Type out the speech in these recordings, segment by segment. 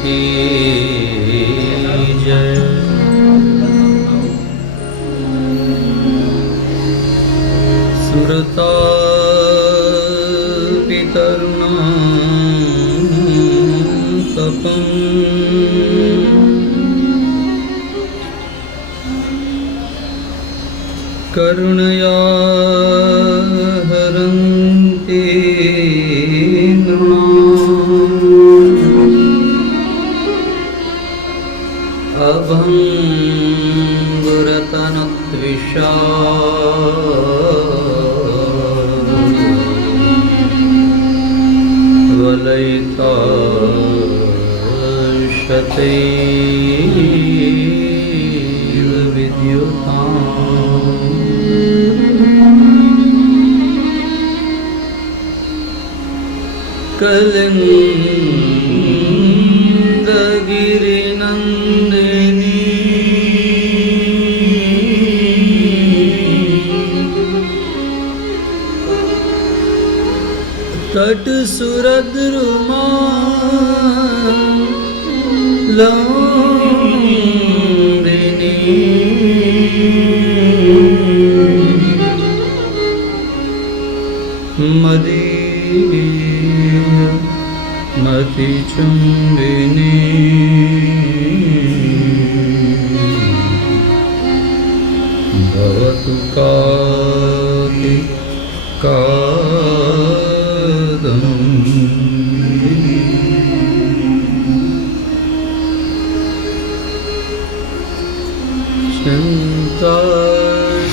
की जय। स्मृता पितॄणां तपम् करुणया हरन्ति अभङ्गुरतनत्विषा वलयिता शतैव विद्युताम् कलिन्दगिरिनन्दिनी तटसुरद्रुमा लम्बिनी मतिचुम्बिनी भवतु काति कादम्बिनी। चिन्ता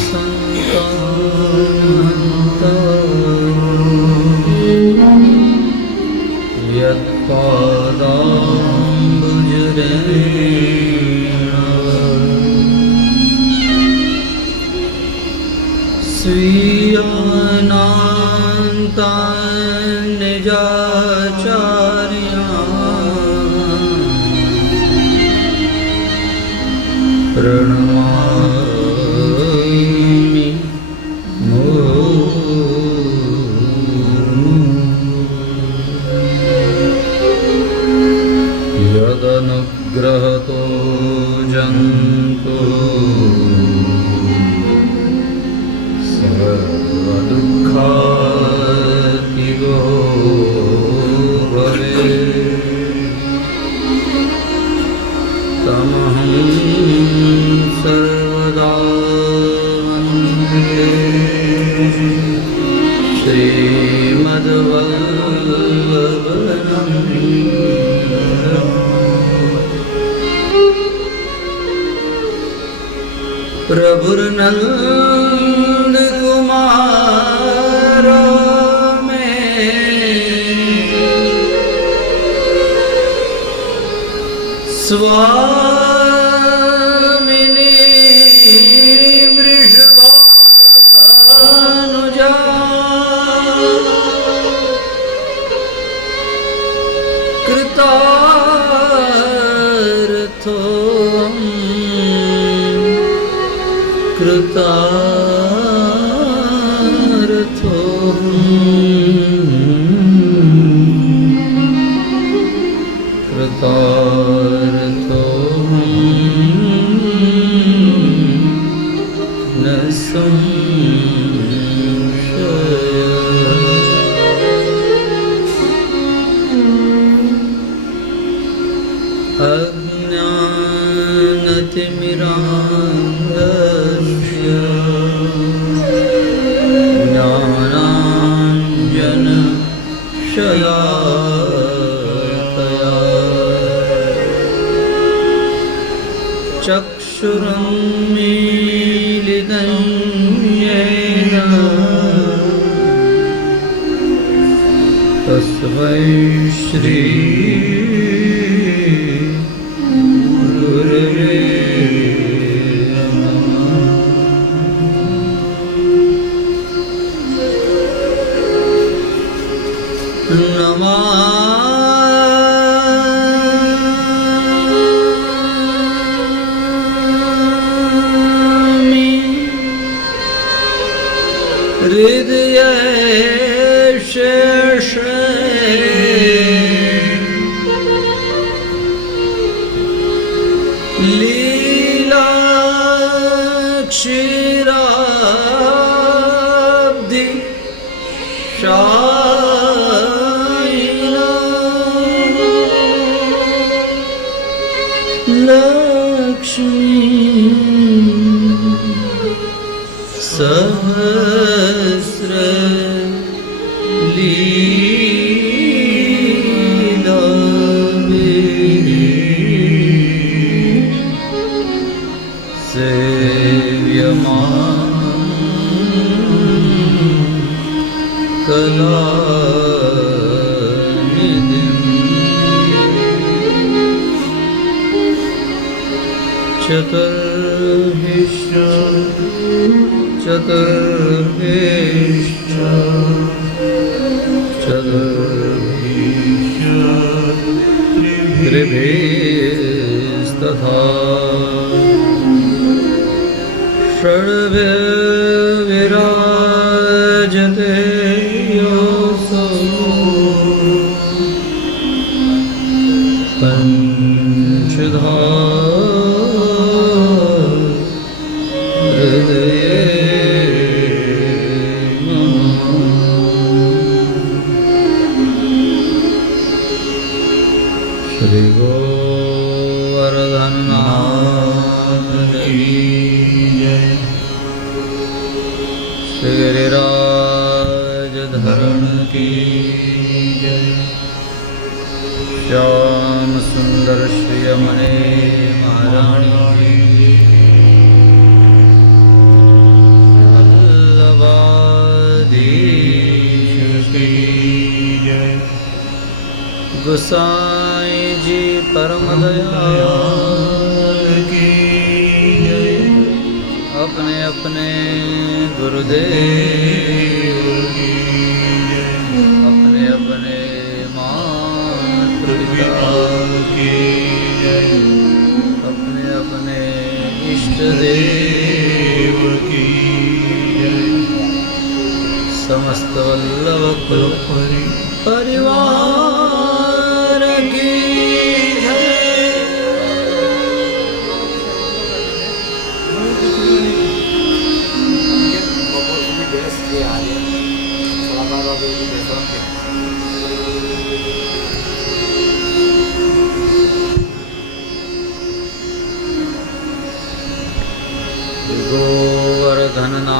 संतानहन्ता यत्पादाम्बुजरेण स्वीयानान्तान् निजाचार्यान् प्रणमामि यदनुग्रहतो जन्तु सर्वदुःखातिगो भवेत् तमहं सर्वदा वन्दे श्रीमद्वल्लभनम् प्रभुर्नन्द कुमार में स्वामिनी वृषभानुजा कृतार्थो कृतार्थो कृतार्थो न संशयः। अज्ञानतिमिरान्धस्य ज्ञानाञ्जनशलाकया चक्षुरुन्मीलितं येन तस्मै श्री गुरवे नमामि हृदय शेष लक्ष्मी सहस्र लीला सेव्यमान कलानिधिं चतुर्भिश्च त्रिभिस्तथा षड्विराजते योऽसौ पञ्चधा हृदये श्री गोवर्धननाथ की जय। श्री गिरिराज धरण की जय। श्याम सुंदर श्री यमुने महारानी वल्लभाधीश की जय। गोसाई जी परम दयाल की जय। अपने अपने गुरुदेव की जय। अपने अपने मातृ पिता की जय। अपने अपने इष्ट देव की जय। समस्त वल्लभ कुल परिवार की जय।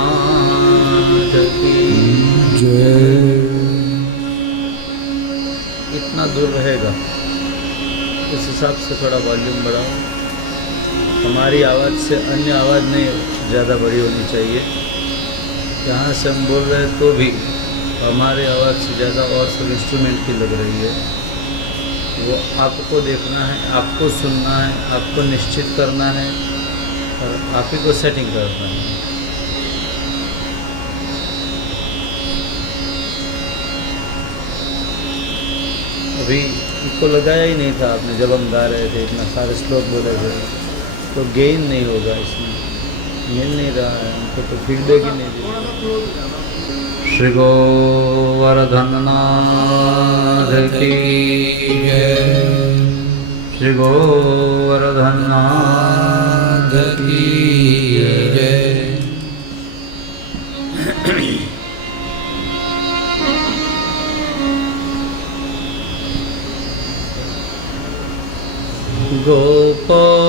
गोवर्धननाथ की जय। इतना दूर रहेगा, उस हिसाब से थोड़ा वॉल्यूम बढ़ाओ। हमारी आवाज़ से अन्य आवाज़ नहीं ज़्यादा बड़ी होनी चाहिए। यहाँ से हम बोल रहे हैं तो भी हमारे आवाज़ से ज़्यादा और सब इंस्ट्रूमेंट की लग रही है। वो आपको देखना है, आपको सुनना है, आपको निश्चित करना है और आप ही को सेटिंग करना है। अभी इसको लगाया ही नहीं था आपने जब हम गा रहे थे, इतना सारे श्लोक बोले थे, तो गेन नहीं होगा इसमें, मिल नहीं रहा है हमको, तो फीडबैक ही नहीं दिया। श्री गोवर्धननाथ की जय। श्री गोवर्धननाथ की जय।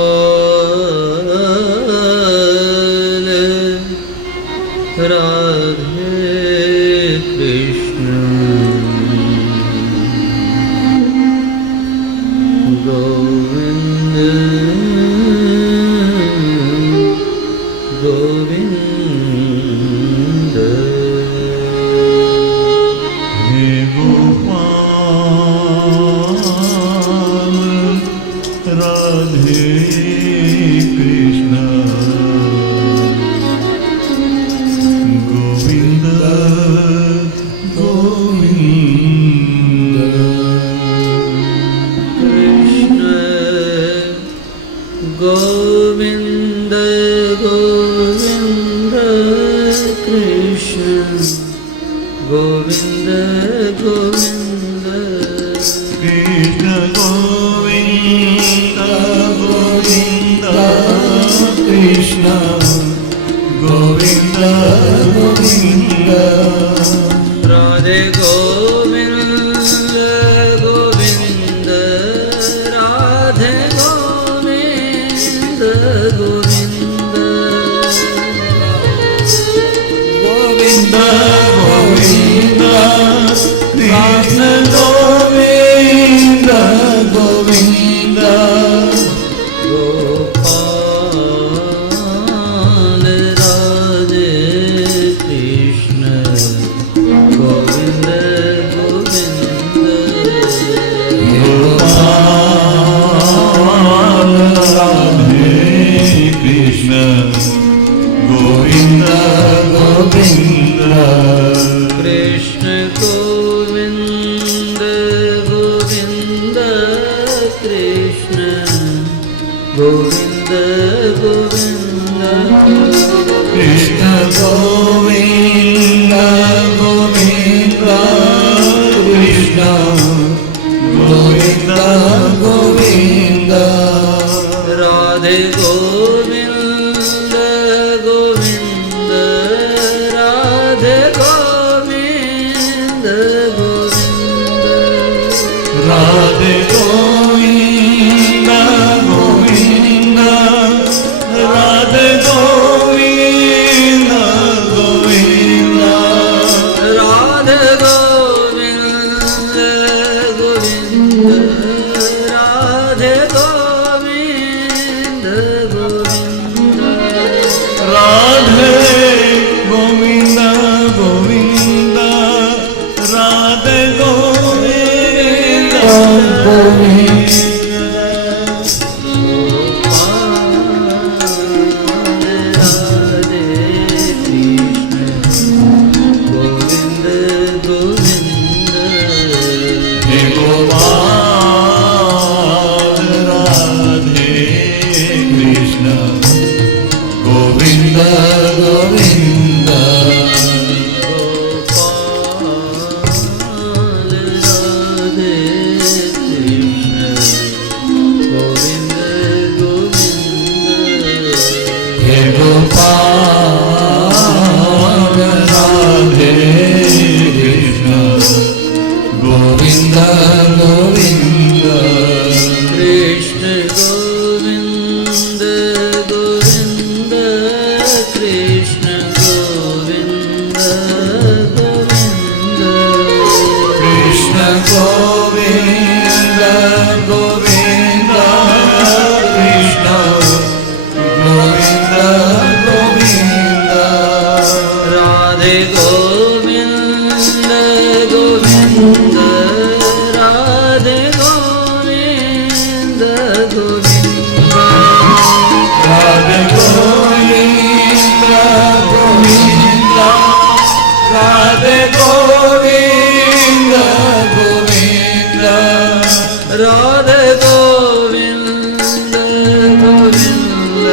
गोपाल राधे कृष्ण गोविंद गोविंद। हे गोपाल राधे कृष्ण गोविंद गोविंद। कृष्ण गोविंद गोविंद कृष्ण गोविंद गोविंद। कृष्ण गोविंद गोविंद कृष्ण गोविंद गोविंद। राधे गोविंद गोविंद राधे गोविंद गोविन्द गोविन्द कृष्ण गोविन्द गोविन्द कृष्ण गोविन्द गोविन्द कृष्ण गोविन्द गोविन्द कृष्ण गोविन्द गोविन्द राधे गोविन्द गोविन्द राधे गोविन्द गोविन्द राधे गोविन्द गोविन्द राधे गोविन्द गोविन्द राधे गोविन्द गोविन्द राधे गोविन्द गोविन्द राधे गोविन्द गोविन्द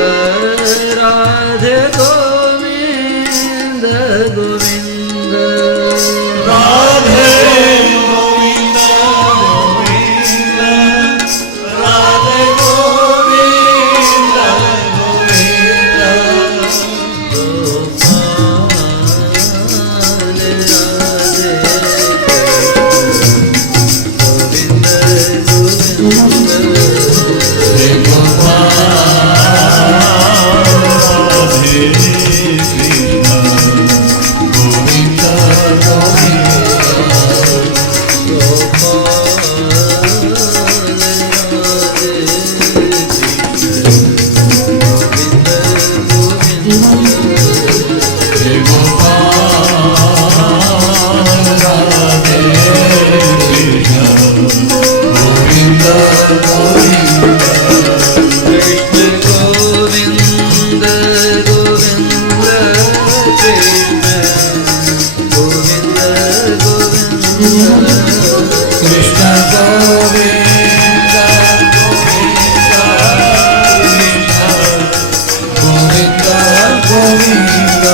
राधे गोविन्द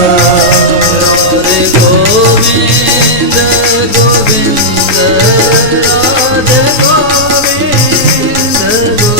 गोविन्द गोविन्द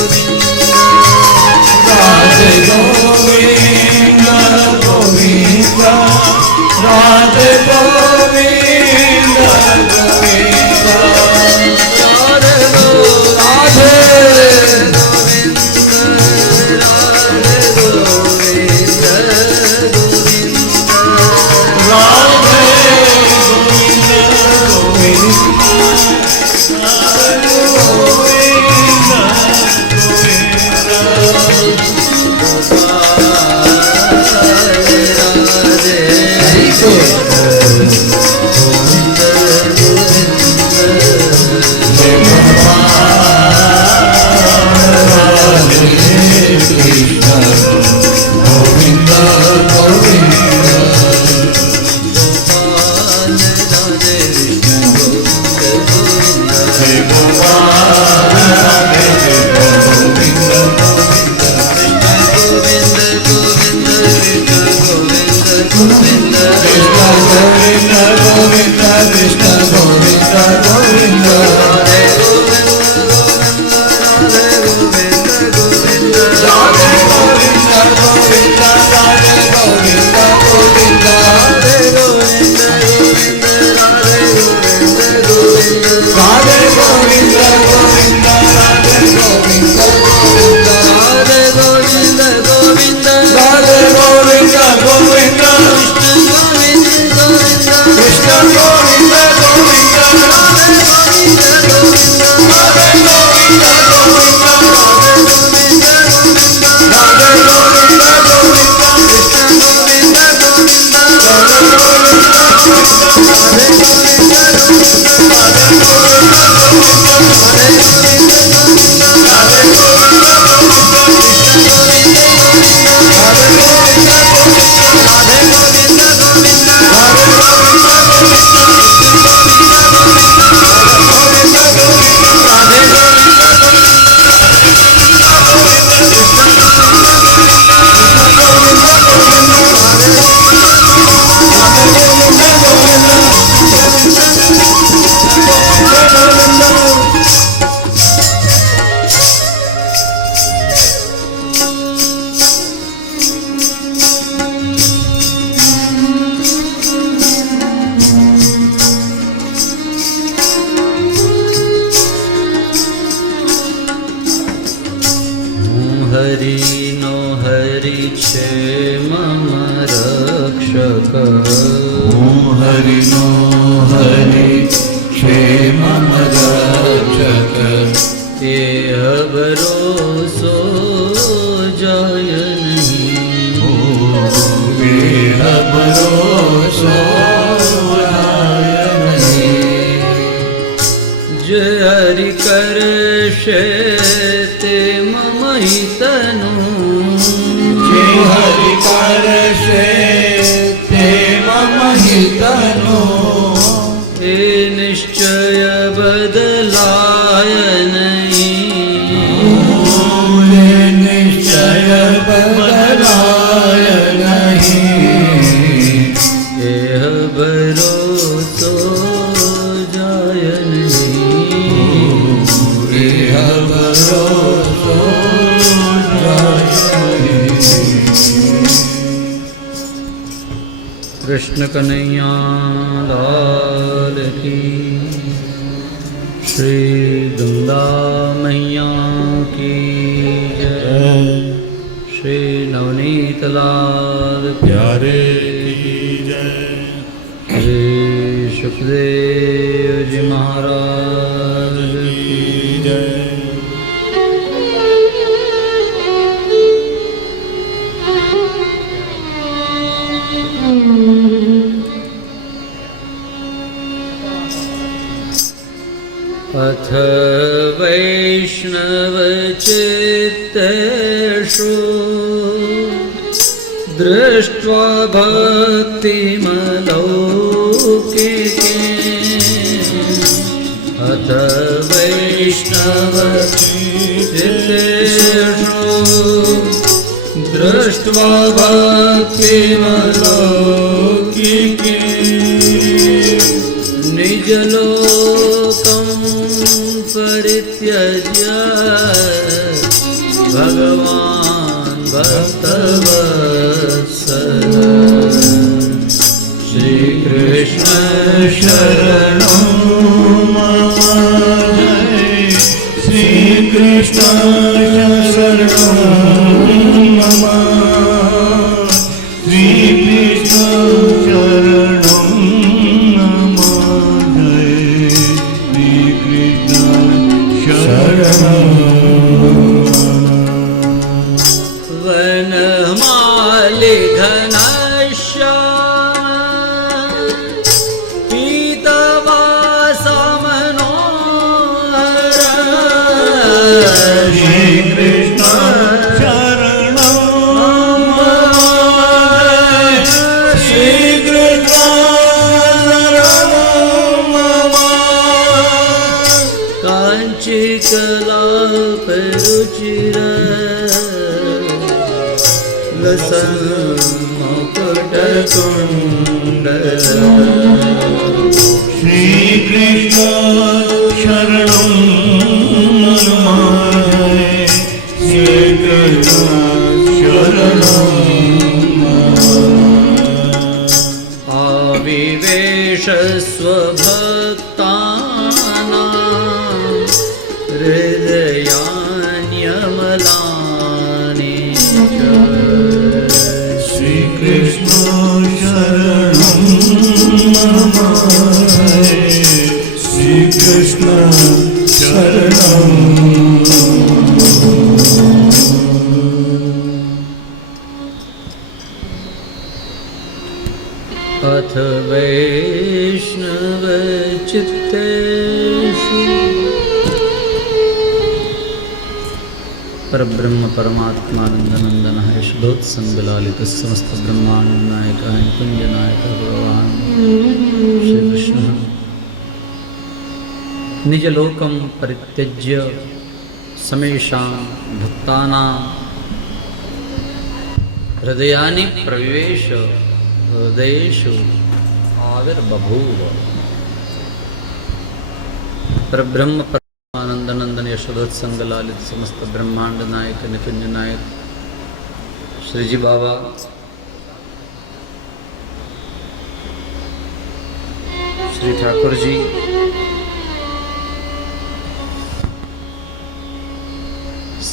હરિનો હરિ છે મમ રક્ષક હું હરિનો હરિ છે મમ રક્ષક એ ભરોસો જાય નહીં ભરોસો જે હરિ કરશે તે મમ હિતનું જે હરિ કરશે તે મમ હિતનું એ નિશ્ચય બદલાય નહીં નિશ્ચય બદલાય નહીં ભરોસો જાય નહીં ભરોસો કૃષ્ણ કનૈયા લાલ કી શ્રી ગંગા મૈયા કી જય શ્રી નવનીત લાલ પ્યારે કી જય શ્રી સુખદેવજી મહારાજ કી જય अथ वैष्णवचित्तेषु दृष्ट्वा भक्तिमलौकिके अथ वैष्णवचित्तेषु दृष्ट्वा भक्तिमलौकिके निजलोकं परित्यज्य भगवान् भक्तवत्सल श्रीकृष्ण शरणं मम श्रीकृष्ण शरणं मम श्रीकृष्ण शरणं मम श्रीकृष्ण शरणं वनमाली घनश्याम पीतवासा मनोहर श्रीकृष्ण शरणं मम श्रीकृष्ण शरणं मम काञ्चिकल विलाप रुचिर लसन मुकुट कुंडल श्री कृष्ण शरणं नमामि श्री कृष्ण शरणं आविवेश स्वभक्तानां हृदयान्यमलानि च श्री कृष्ण शरणं नमामि श्री कृष्ण शरणं अथ वैष्णवचित्तेषु परब्रह्म परमात्मानन्दनन्दनः यशोधोत्सङ्गलालितः समस्त ब्रह्माण्डनायकः कुञ्जनायकः भगवान् श्रीकृष्णः निजलोकं परित्यज्य समेषां भक्तानां हृदयानि प्रविवेश हृदयेषु आविर्बभूव परब्रह्म परमानंदनंदन यशोधोत्संग लालित समस्त ब्रह्मांड नायक निकुंज नायक श्रीजी बाबा श्री ठाकुर जी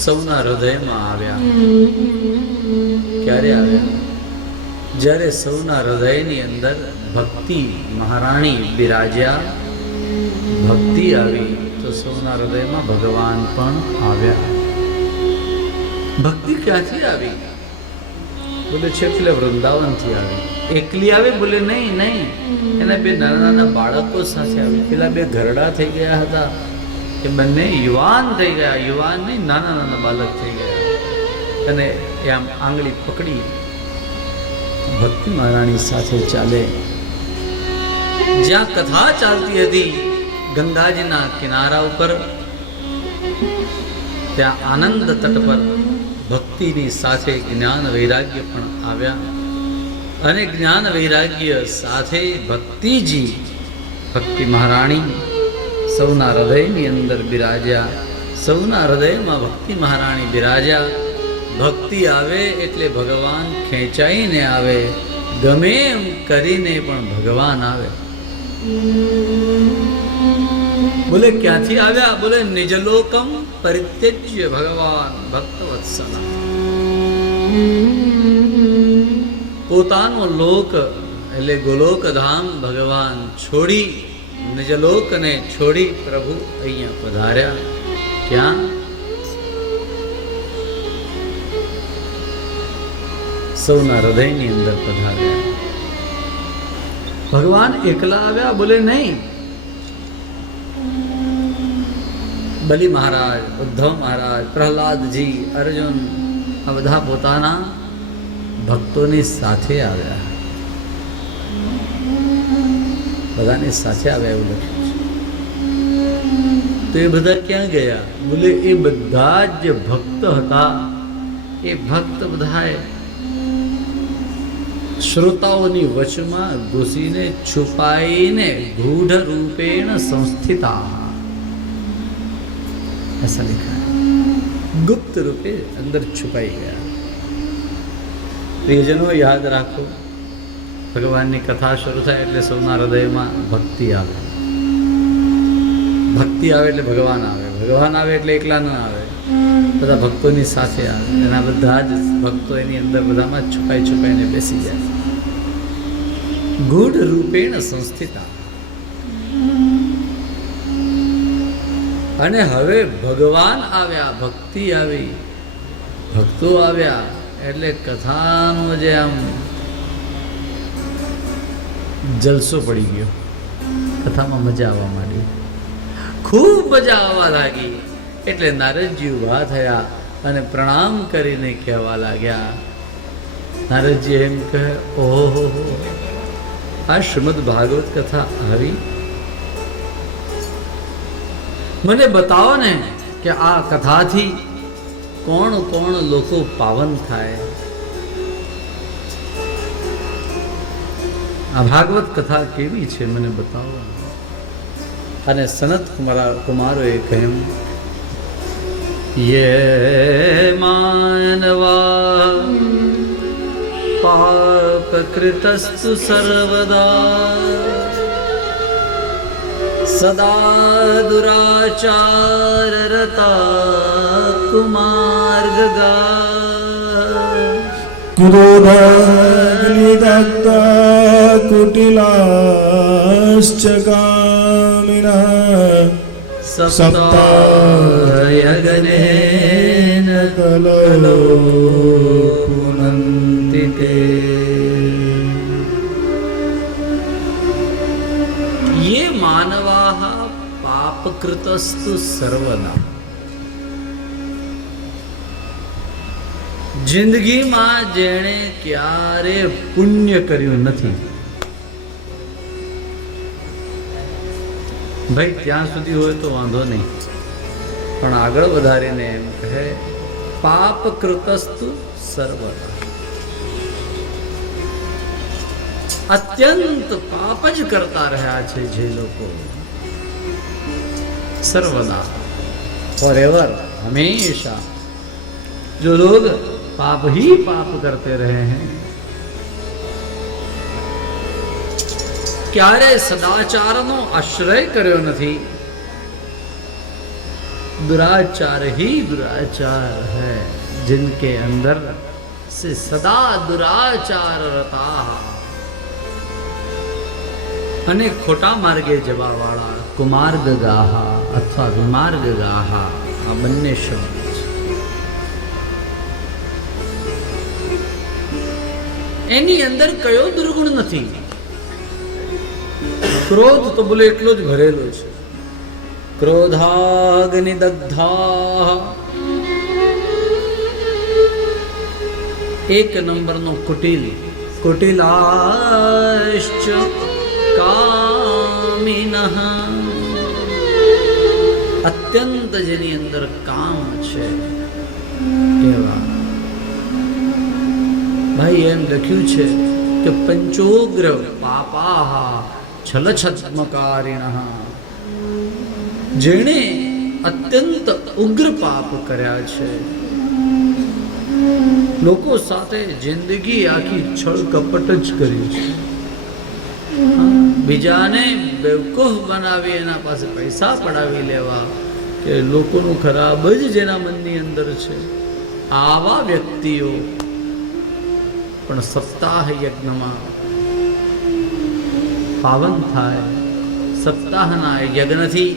સૌના હૃદયમાં આવ્યા. ક્યારે આવ્યા? જ્યારે સૌના હૃદયની અંદર ભક્તિ મહારાણી બિરાજ્યા, ભક્તિ આવી તો સૌના હૃદયમાં ભગવાન પણ આવ્યા. ભક્તિ ક્યાંથી આવી? બોલે છે પેલા વૃંદાવનથી આવી. એકલી આવી? બોલે નહીં નહીં, એના બે નાના નાના બાળકો સાથે આવી. પેલા બે ઘરડા થઈ ગયા હતા, એ બંને યુવાન થઈ ગયા. યુવાન નહીં, નાના નાના બાળક થઈ ગયા. અને એ આમ આંગળી પકડી ભક્તિ મહારાણી સાથે ચાલે. જ્યાં કથા ચાલતી હતી ગંગાજીના કિનારા ઉપર, ત્યાં આનંદ તટ પર ભક્તિની સાથે જ્ઞાન વૈરાગ્ય પણ આવ્યા. અને જ્ઞાન વૈરાગ્ય સાથે ભક્તિજી, ભક્તિ મહારાણી સૌના હૃદયની અંદર બિરાજ્યા. સૌના હૃદયમાં ભક્તિ મહારાણી બિરાજ્યા. ભક્તિ આવે એટલે ભગવાન ખેંચાઈને આવે, ગમે એમ કરીને પણ ભગવાન આવે. બોલે ક્યાંથી આવ્યા? બોલે નિજલોકમ પરિત્યજ્ય ભગવાન ભક્તવત્સલ. પોતાનો લોક એટલે ગોલોક ધામ ભગવાન છોડી, નિજલોકને છોડી પ્રભુ અહીંયા પધાર્યા. ક્યાં? સૌના હૃદયની અંદર પધાર્યા. ભગવાન એકલા આવ્યા? બોલે નહીં. બલિ મહારાજ, ઉદ્ધવ મહારાજ, પ્રહલાદજી, અર્જુન આ બધા પોતાના ભક્તોની સાથે આવ્યા. બધાની સાથે આવ્યા એવું લખ્યું છે. તો એ બધા ક્યાં ગયા? બોલે એ બધા જ ભક્ત હતા, એ ભક્ત બધાએ શ્રોતાઓની વચમાં ઘૂસીને છુપાઈને ગૂઢ રૂપેણ સંસ્થિતા, ऐसा लिखा है, गुप्त रूपे अंदर छुपाई गया. પ્રિયજનો યાદ રાખો, ભગવાનની કથા શરૂ થાય એટલે સૌના હૃદયમાં ભક્તિ આવે. ભક્તિ આવે એટલે ભગવાન આવે. ભગવાન આવે એટલે એકલા ન આવે, બધા ભક્તોની સાથે આવે. એના બધા જ ભક્તો એની અંદર બધામાં છુપાઈ છુપાઈને બેસી જાય. ગૂઢ રૂપેણ સંસ્થિતા. અને હવે ભગવાન આવ્યા, ભક્તિ આવી, ભક્તો આવ્યા એટલે કથાનો જે આમ જલસો પડી ગયો. કથામાં મજા આવવા માંડી, ખૂબ મજા આવવા લાગી. એટલે નારદજી ઊભા થયા અને પ્રણામ કરીને કહેવા લાગ્યા. નારદજી એમ કહે, ઓહો, આ શ્રીમદ ભાગવત કથા આવી, મને બતાવો ને કે આ કથાથી કોણ કોણ લોકો પાવન થાય. આ ભાગવત કથા કેવી છે મને બતાવો. અને સનત કુમારોએ કહ્યું, યે માનવા પાપકૃતસ્તુ સર્વદા સદા દુરાચારરતા કુમાર્ગગા ક્રોધાગ્નિદગ્ધા કુટિલાશ્ચ કામિનઃ સપ્તાયગનેન કલો પુનન્તિ તે. ये मानवाः पापकृतस्तु सर्वदा. જિંદગીમાં જેણે ક્યારે પુણ્ય કર્યું નથી, ભાઈ ત્યાં સુધી હોય તો વાંધો નહીં, પણ આગળ વધારીને એમ કહે પાપકૃતસ્તુ સર્વદા. અત્યંત પાપ જ કરતા રહ્યા છે જે લોકો, સર્વદા ફોરએવર, હમેશા जो लोग पाप ही पाप करते रहे हैं, क्यारे सदाचारनो आश्रय कर्यो નથી, दुराचार ही दुराचार है, जिनके अंदर से सदा दुराचार रहता અને ખોટા માર્ગે જવા વાળા કુમાર્ગ ગાહા અથવા વિમાર્ગ ગાહા, આ બંને શબ્દ છે. એની અંદર કયો દુર્ગુણ નથી. ક્રોધ તો બોલે એટલો જ ભરેલો છે. ક્રોધાગ્નિ દગ્ધા, એક નંબરનો કુટિલ. કુટિલાશ્ચ કામિનઃ, અત્યંત જેની અંદર કામ છે એવા. ભાઈ એમ લખ્યું છે કે પંચોગ્ર પાપાહ છલછદ્મકારિણઃ, જેણે અત્યંત ઉગ્ર પાપ કર્યા છે, લોકો સાથે જિંદગી આખી છળ કપટ જ કરી છે, બીજાને બેવકૂફ બનાવી એના પાસે પૈસા પડાવી લેવા, કે લોકોનું ખરાબ જ જેના મનની અંદર છે, આવા વ્યક્તિઓ પણ સપ્તાહ યજ્ઞમાં પાવન થાય. સપ્તાહના યજ્ઞથી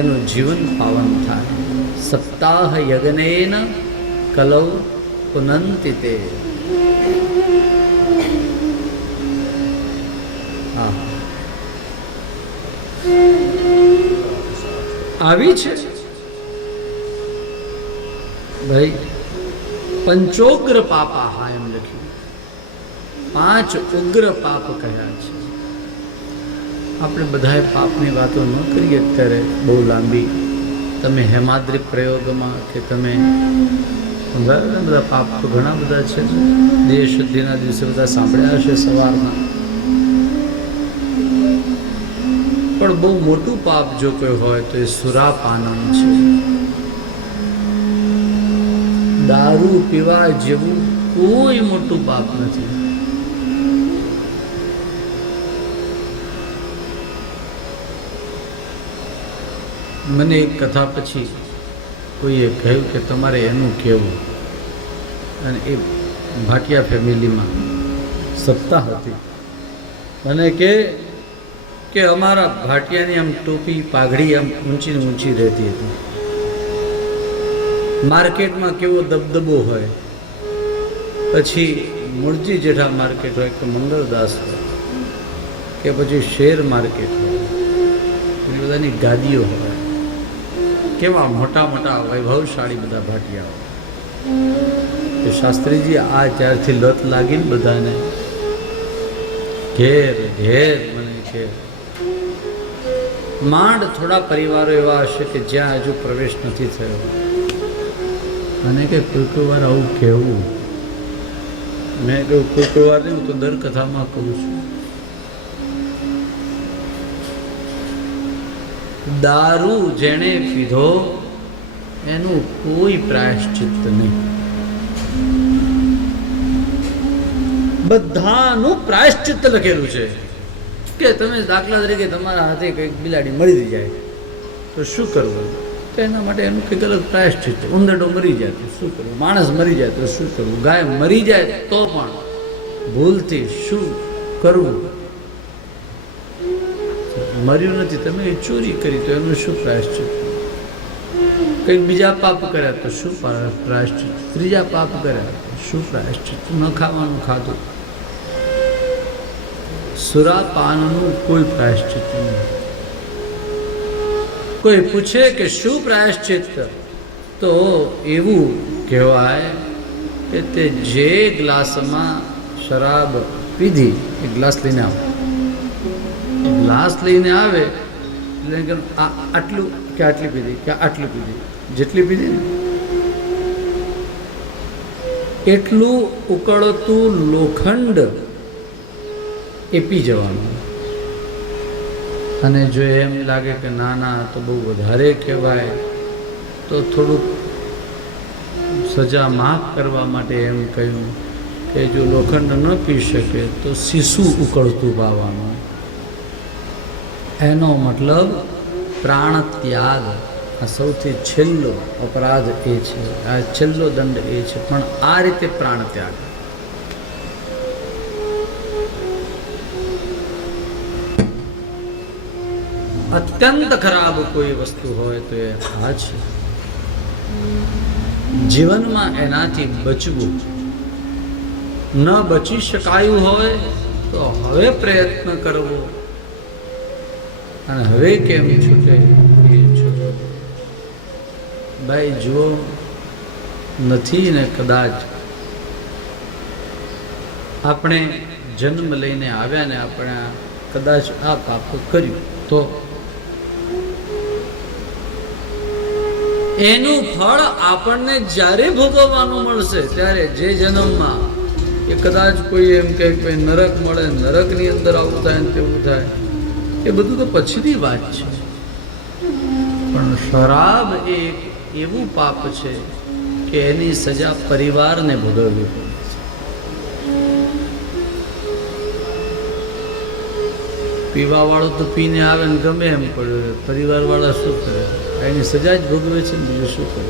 એનું જીવન પાવન થાય. સપ્તાહ યજ્ઞેન કલૌ પુનન્તિ તે. આવી છે ભાઈ. પંચોગ્ર પાપા, હા એમ લખ્યું, 5 ઉગ્ર પાપ કહ્યા છે. આપણે બધાએ પાપની વાતો ન કરીએ અત્યારે બહુ લાંબી. તમે હેમાદ્રી પ્રયોગમાં કે તમે બધા પાપ તો ઘણા બધા છે, દેશ શુદ્ધિના દિવસે બધા સાંભળ્યા હશે સવારના. પણ બહુ મોટું પાપ જો કોઈ હોય તો એ સુરાપાનમ છે. દારૂ પીવા જેવું કોઈ મોટું પાપ નથી. મને એક કથા પછી કોઈએ કહ્યું કે તમારે એનું કહેવું, અને એ ભાટિયા ફેમિલીમાં સપ્તાહ હતી. મને કે અમારા ભાટિયાની આમ ટોપી પાઘડી આમ ઊંચી ને ઊંચી રહેતી હતી. માર્કેટમાં કેવો દબદબો હોય, પછી મૂળજી જેઠા માર્કેટ હોય કે મંગળદાસ હોય કે પછી શેર માર્કેટ હોય, એ બધાની ગાદીઓ હોય, કેવા મોટા મોટા વૈભવશાળી બધા ભાટિયા હોય. કે શાસ્ત્રીજી આ જ્યારથી લત લાગીને બધાને ઘેર ઘેર મને કે માંડ થોડા પરિવારો એવા હશે કે જ્યાં હજુ પ્રવેશ નથી થયો. અને કે કોઈ વાર આવું કહેવું, મેં કહ્યું કોઈ વાર નહીં, હું તો દર કથામાં કહું છું. દારૂ જેણે પીધો એનું કોઈ પ્રાયશ્ચિત્ત નહીં. બધાનું પ્રાયશ્ચિત્ત લખેલું છે કે તમે દાખલા તરીકે તમારા હાથે કંઈક બિલાડી મળી જાય તો શું કરવું, તો એના માટે એનું કંઈક અલગ પ્રાયશ્ચિત્ત. ઉંદરડો મરી જાય તો શું કરવું, માણસ મરી જાય તો શું કરવું, ગાય મરી જાય તો પણ ભૂલથી શું કરવું. મર્યું નથી, તમે ચોરી કરી તો એનું શું પ્રાયશ્ચિત્ત, કંઈક બીજા પાપ કર્યા તો શું પ્રાયશ્ચિત્ત, ત્રીજા પાપ કર્યા તો શું પ્રાયશ્ચિત્ત, ન ખાવાનું ખાધું, સુરાપાનનું કોઈ પ્રાયશ્ચિત્ત નહીં. કોઈ પૂછે કે શું પ્રાયશ્ચિત્ત, તો એવું કહેવાય કે તે જે ગ્લાસમાં શરાબ પીધી એ ગ્લાસ લઈને આવે, ગ્લાસ લઈને આવે એટલે આટલું કે આટલી પીધી કે આટલી પીધી, જેટલી પીધી ને એટલું ઉકળતું લોખંડ એ પી જવાનું. અને જો એમ લાગે કે ના ના તો બહુ વધારે કહેવાય તો થોડુંક સજા માફ કરવા માટે એમ કહ્યું કે જો લોખંડ ન પી શકે તો શીશું ઉકળતું પાવાનું. એનો મતલબ પ્રાણ ત્યાગ. આ સૌથી છેલ્લો અપરાધ એ છે, આ છેલ્લો દંડ એ છે. પણ આ રીતે પ્રાણ ત્યાગ. અત્યંત ખરાબ કોઈ વસ્તુ હોય તો એ આ છે. જીવનમાં એનાથી બચવું, ન બચી શકાયું હોય તો હવે પ્રયત્ન કરવો, અને હવે કેમ છૂટે એ છૂટે. ભાઈ જુઓ, નથી ને કદાચ આપણે જન્મ લઈને આવ્યા ને આપણે કદાચ આ પાપ કર્યું તો એનું ફળ આપણને જ્યારે ભોગવવાનું મળશે ત્યારે, જે જન્મમાં એ કદાચ કોઈ એમ કહે કોઈ નરક મળે, નરકની અંદર આવું થાય ને તેવું થાય, એ બધું તો પછીની વાત છે. પણ શરાબ એ એવું પાપ છે કે એની સજા પરિવારને ભોગવવી પડે છે. પીવા વાળો તો પીને આવે ને ગમે એમ પડ્યો, પરિવાર વાળા શું કરે, એની સજા જ ભોગવે છે ને બીજું શું કરે.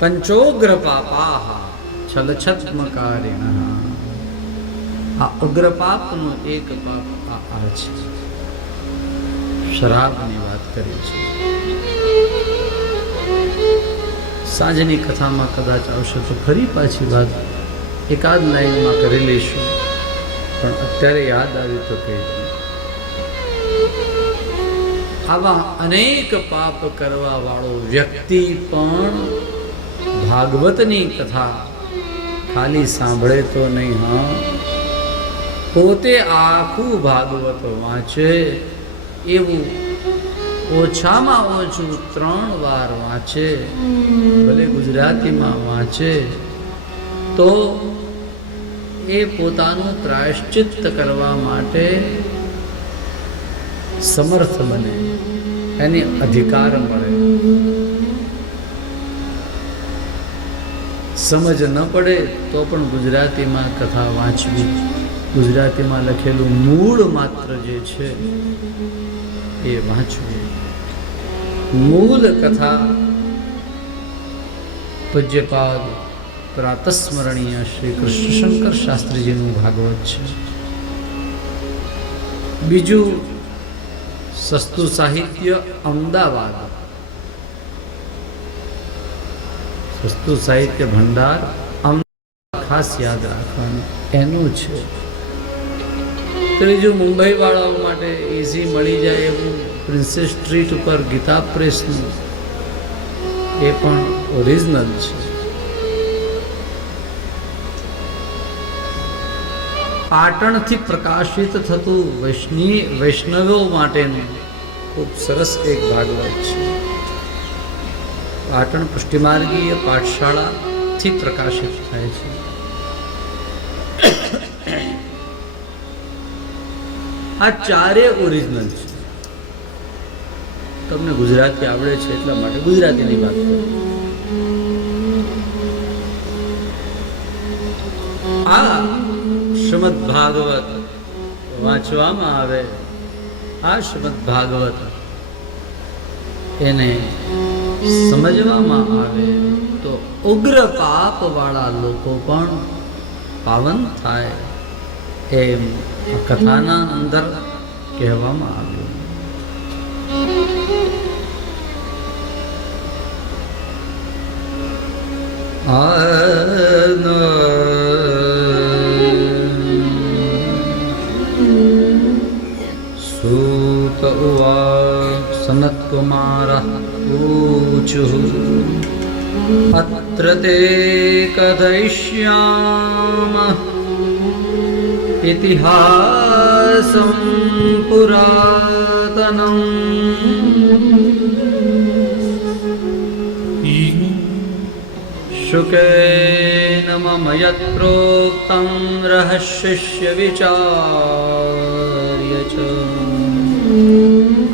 પંચોગ્ર પાપા છલછત્મકારિણ. આ અગ્ર પાપનું એક પાપ આ છે, શરાબની વાત કરી છે. સાંજની કથામાં કદાચ આવશે તો ફરી પાછી વાત એકાદ લાઈનમાં કરી લઈશું, પણ અત્યારે યાદ આવ્યું તો કહી દઉં. આવા અનેક પાપ કરવા વાળો વ્યક્તિ પણ ભાગવતની કથા ખાલી સાંભળે તો નહીં, હા પોતે આખું ભાગવત વાંચે, એવું ઓછામાં ઓછું 3 વાર વાંચે, ભલે ગુજરાતીમાં વાંચે, તો એ પોતાનું પ્રાયશ્ચિત્ત કરવા માટે સમર્થ બને, એને અધિકાર મળે. સમજ ન પડે તો પણ ગુજરાતીમાં કથા વાંચવી, ગુજરાતીમાં લખેલું મૂળ માત્ર જે છે એ વાંચવું. મૂળ કથા પૂજ્યપાદ પ્રાતસ્મરણીય શ્રી કૃષ્ણશંકર શાસ્ત્રીજીનું ભાગવત છે. બીજું સસ્તું સાહિત્ય અમદાવાદ, સસ્તું સાહિત્ય ભંડાર અમદાવાદ, ખાસ યાદ રાખવાનું એનું છે. ત્રીજું મુંબઈ વાળાઓ માટે ઇઝી મળી જાય એવું પ્રિન્સેસ સ્ટ્રીટ ઉપર ગીતા પ્રેસનું, એ પણ ઓરિજિનલ છે. પાટણથી પ્રકાશિત થતું વૈષ્ણવો માટેનું ખૂબ સરસ એક ભાગવત છે. પાટણ પુષ્ટિમાર્ગીય પાઠશાળાથી પ્રકાશિત થાય છે. આ ચારે ઓરિજિનલ છે. તમને ગુજરાતી આવડે છે એટલા માટે ગુજરાતીની વાત કરું. આ શ્રીમદ ભાગવત વાંચવામાં આવે, આ શ્રીમદ ભાગવત એને સમજવામાં આવે તો ઉગ્ર પાપ વાળા લોકો પણ પાવન થાય એમ આ કથાના અંદર કહેવામાં આવ્યું. सूत उवाच सनत्कुमारः ऊचुः अत्र ते कथयिष्यामः इतिहासं पुरातनम् शुकेन मम यत् प्रोक्तं रहस्यस्य विचार्य च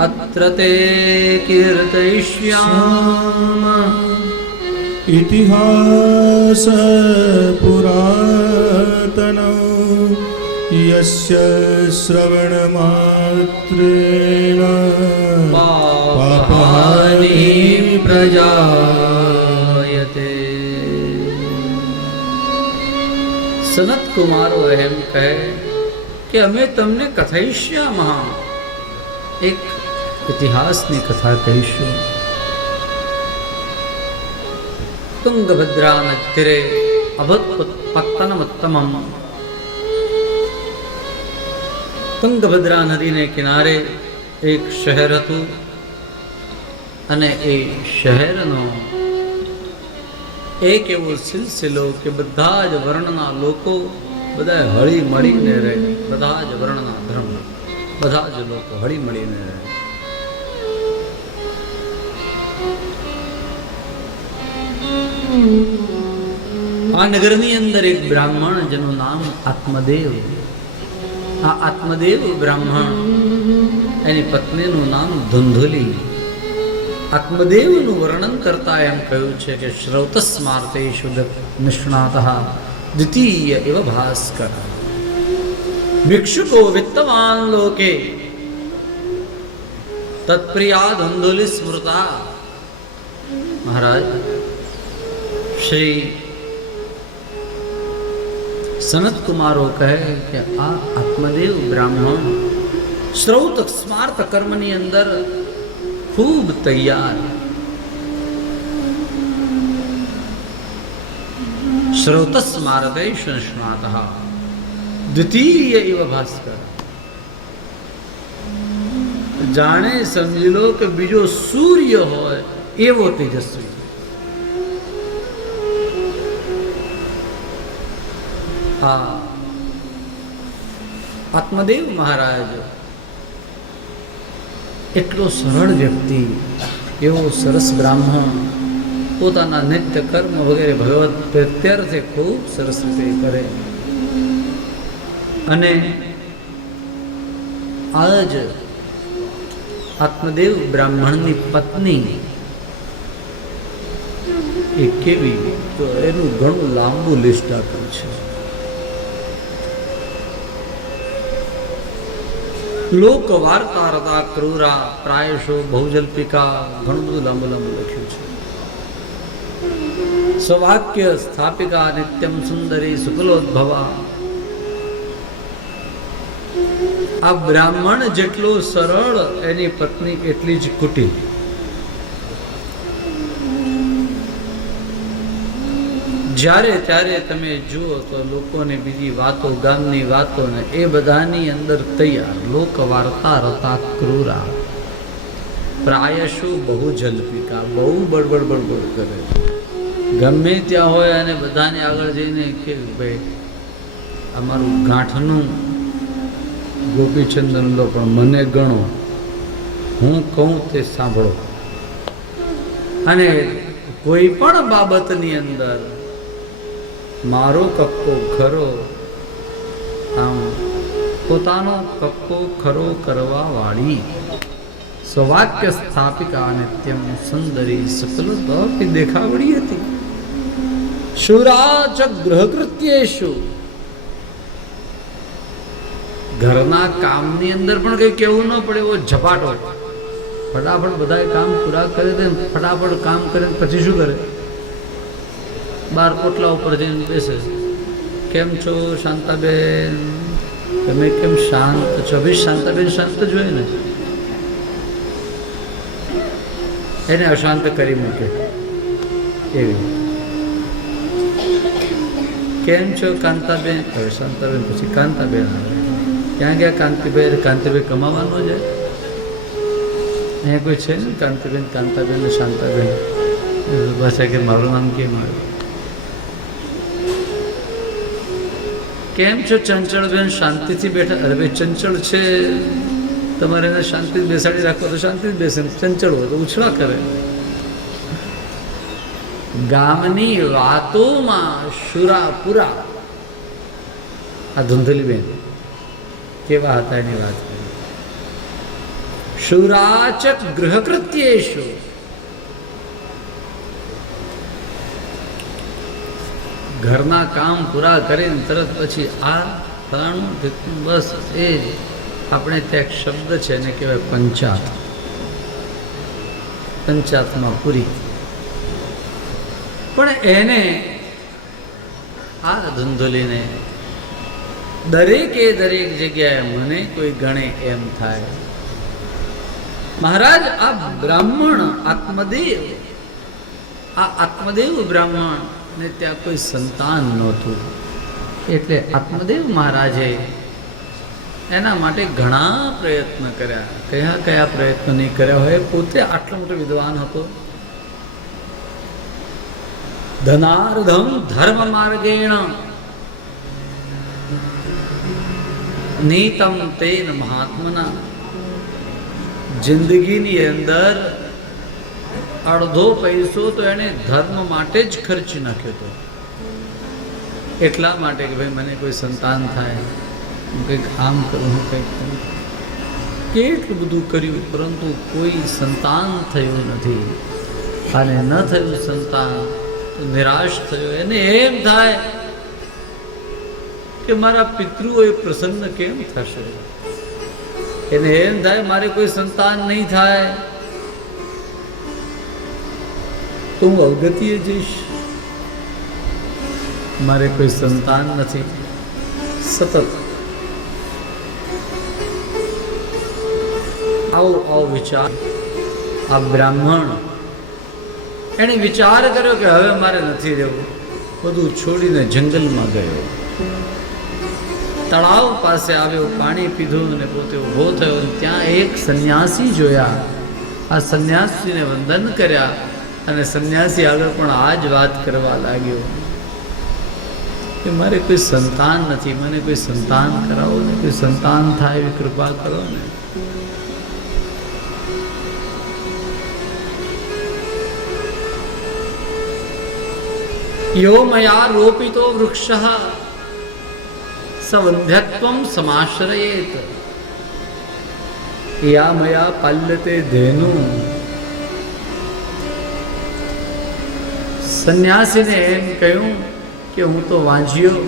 अत्र ते कीर्तयिष्यामः इतिहास पुरातनौ यस्य श्रवणमात्रेण पापानि प्रजायते. સનત કુમારો એમ કહે કે અમે તમને કથયિષ્યામઃ, એક ઇતિહાસની કથા કહીશું. તુંગભદ્રા નદીરે અભત્પત્તનમત્તમમ, તુંગભદ્રા નદીને કિનારે એક શહેર હતું અને એ શહેરનો એક એવો સિલસિલો કે બધા જ વર્ણના લોકો બધા હળી મળીને રહે, બધા જ વર્ણના ધર્મ બધા જ લોકો હળી મળીને રહે. આ નગરની અંદર એક બ્રાહ્મણ જેનું નામ આત્મદેવ. આ આત્મદેવ બ્રાહ્મણ, એની પત્નીનું નામ ધુંધુલી. આત્મદેવનું વર્ણન કરતા એમ કહ્યું છે કે શ્રૌતસ્માર્તેષુ નિષ્ણાતઃ દ્વિતીય એવ ભાસ્કર ભિક્ષુકો વિત્તવાન લોકે તત્પ્રિયા ધુંધુલી સ્મૃતા. મહારાજ શ્રી સનત કુમારો કહે કે આ આત્મદેવ બ્રાહ્મણ શ્રૌત સ્માર્ત કર્મની અંદર ખૂબ તૈયાર. શ્રૌતસ્મારતેષુ નિષ્ણાતઃ દ્વિતીય એવ ભાસ્કર. જાણે સમજી લો કે બીજો સૂર્ય હોય એવો તેજસ્વી. આ આત્મદેવ મહારાજ એટલો સરળ વ્યક્તિ, એવો સરસ બ્રાહ્મણ, પોતાના નિત્ય કર્મ વગેરે ભગવત પ્રત્યર્થે ખૂબ સરસ રીતે કરે. અને આજ આત્મદેવ બ્રાહ્મણની પત્ની એ કેવી, તો એનું ઘણું લાંબુ લિસ્ટ આપ્યું છે. લોક વાર્તા રતા ક્રૂરા પ્રાયશો બહુજલ્પિકા, ઘણું બધું લાંબુ લાંબુ લખ્યું છે. સ્વવાક્ય સ્થાપિકા નિત્યમ સુંદરી શુક્લોદ્ભવા. આ બ્રાહ્મણ જેટલો સરળ એની પત્ની એટલી જ કુટિલ. જ્યારે ત્યારે તમે જુઓ તો લોકોની બીજી વાતો, ગામની વાતો ને એ બધાની અંદર તૈયાર. લોક વાર્તા રતા ક્રૂરા પ્રાયશો બહુ જલ્પિકા, બહુ બડબડ બડબડ કરે. ગમે ત્યાં હોય અને બધાને આગળ જઈને કે ભાઈ અમારું ગાંઠનું ગોપીચંદન લો, પણ મને ગણો, હું કહું તે સાંભળો. અને કોઈ પણ બાબતની અંદર મારો કક્કો ખરો, આમ પોતાનો કક્કો ખરો કરવા વાળી સ્વવાક્ય સ્થાપિકા નિત્યમ સુંદરી સકલ તપી દેખાવડી હતી. શુરાચ ગ્રહકૃત્યેષુ, ઘરના કામની અંદર પણ કઈ કેવું ન પડે એવો ઝપાટો, ફટાફટ બધા કામ પૂરા કરે દે, ફટાફટ કામ કરે પછી શું કરે, બાર પોટલા ઉપર જઈને બેસે. કેમ છો શાંતાબેન? તમે કેમ શાંત છો? ભાઈ શાંતાબેન શાંત જ હોય ને, એને અશાંત કરી મૂકે એવી. કેમ છો કાંતાબેન? હવે શાંતાબેન પછી કાંતાબેન આવે. ક્યાં ગયા કાંતિભાઈ? કાંતિભાઈ કમાવાનો જાય? અહીંયા કોઈ છે ને કાંતિબેન, કાંતાબેન ને શાંતાબેન? બસ કે મારું નામ કેમ આવ્યું? કેમ છો ચંચળબેન? શાંતિથી બેઠા? અરે ભાઈ ચંચળ છે, તમારે એને શાંતિથી બેસાડી રાખો તો શાંતિથી બેસે, ચંચળ હોય તો ઉછળા કરે. ગામની વાતોમાં શુરાપુરા. આ ધુંધલીબેન કેવા હતા એની વાત કરી. શુરાચક ગૃહકૃત્યેષુ, ઘરના કામ પૂરા કરીને તરત પછી આ ફલાણું બસ એ જ. આપણે ત્યાં એક શબ્દ છે એને કહેવાય પંચાત. પંચાતમાં પૂરી. પણ એને આ ધુંધલીને દરેકે દરેક જગ્યાએ મને કોઈ ગણે એમ થાય. મહારાજ આ બ્રાહ્મણ આત્મદેવ, આ આત્મદેવ બ્રાહ્મણ ને ત્યાં કોઈ સંતાન નહોતું, એટલે આત્મદેવ મહારાજે એના માટે ઘણા પ્રયત્ન કર્યા. કયા કયા પ્રયત્ન નહીં કર્યા હોય. પોતે આટલો મોટો વિદ્વાન હતો. ધનાર્ધમ ધર્મ માર્ગેણ નીતમ તેન મહાત્મના. જિંદગીની અંદર અડધો પૈસો તો એને ધર્મ માટે જ ખર્ચી નાખ્યો હતો. એટલા માટે કે ભાઈ મને કોઈ સંતાન થાય, હું કંઈક આમ કરું, હું કંઈક કરું. કેટલું બધું કર્યું, પરંતુ કોઈ સંતાન થયું નથી. અને ન થયું સંતાન તો નિરાશ થયો. એને એમ થાય કે મારા પિતૃઓ એ પ્રસન્ન કેમ થશે. એને એમ થાય મારે કોઈ સંતાન નહીં થાય તો હું અવગતિએ જઈશ. મારે કોઈ સંતાન નથી. સતત આવો વિચાર. આ બ્રાહ્મણ એને વિચાર કર્યો કે હવે મારે નથી રહેવું. બધું છોડીને જંગલમાં ગયો. તળાવ પાસે આવ્યો, પાણી પીધું અને પોતે ઊભો થયો. ત્યાં એક સંન્યાસી જોયા. આ સંન્યાસીને વંદન કર્યા અને સંન્યાસી આગળ પણ આ જ વાત કરવા લાગ્યો કે મારે કોઈ સંતાન નથી, મને કોઈ સંતાન કરાવો ને, કોઈ સંતાન થાય એવી કૃપા કરો ને. યો મયા રોપિતો વૃક્ષઃ સવંધ્યત્વમ સમાશ્રયેત યા મયા પાલ્યતે ધેનુ. સંન્યાસીને એમ કહ્યું કે હું તો વાંજ્યો,